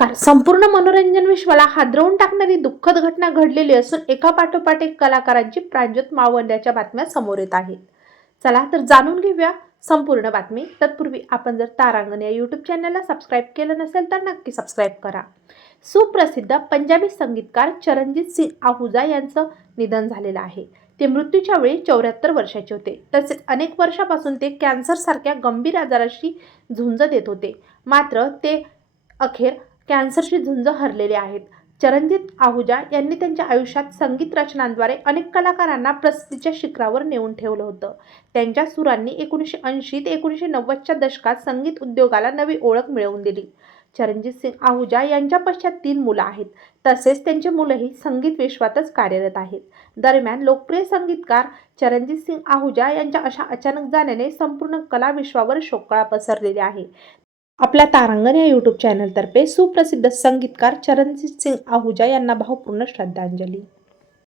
नमस्कार. संपूर्ण मनोरंजन विश्वाला हादरवून टाकणारी दुःखद घटना घडलेली असून एका पाठोपाठ एक कलाकारांची प्राणज्योत मावळल्याच्या बातम्या समोर येत आहेत. चला तर जाणून घेऊया संपूर्ण बातमी. तत्पूर्वी आपण जर तारांगण या यूट्यूब चॅनलला सबस्क्राईब केलं नसेल तर नक्की सबस्क्राईब करा. सुप्रसिद्ध पंजाबी संगीतकार चरणजित सिंग आहुजा यांचं निधन झालेलं आहे. ते मृत्यूच्या वेळी चौऱ्याहत्तर वर्षाचे होते. तसेच अनेक वर्षापासून ते कॅन्सरसारख्या गंभीर आजाराशी झुंज देत होते. मात्र ते अखेर कॅन्सरशी झुंज हरलेले आहेत. चरणजित आहुजा यांनी त्यांच्या आयुष्यात संगीत रचनांद्वारे अनेक कलाकारांना प्रसिद्धीच्या शिखरावर नेऊन ठेवलं होतं. त्यांच्या सुरांनी एकोणीसशे ऐंशी ते एकोणीसशे नव्वदच्या दशकात संगीत उद्योगाला नवी ओळख मिळवून दिली. चरणजित सिंग आहुजा यांच्या पश्चात तीन मुलं आहेत. तसेच त्यांची मुलंही संगीत विश्वातच कार्यरत आहेत. दरम्यान लोकप्रिय संगीतकार चरणजित सिंग आहुजा यांच्या अशा अचानक जाण्याने संपूर्ण कला विश्वावर शोकळा पसरलेली आहे. आपल्या तारांगण या यूट्यूब चॅनलतर्फे सुप्रसिद्ध संगीतकार चरणजित सिंग आहुजा यांना भावपूर्ण श्रद्धांजली.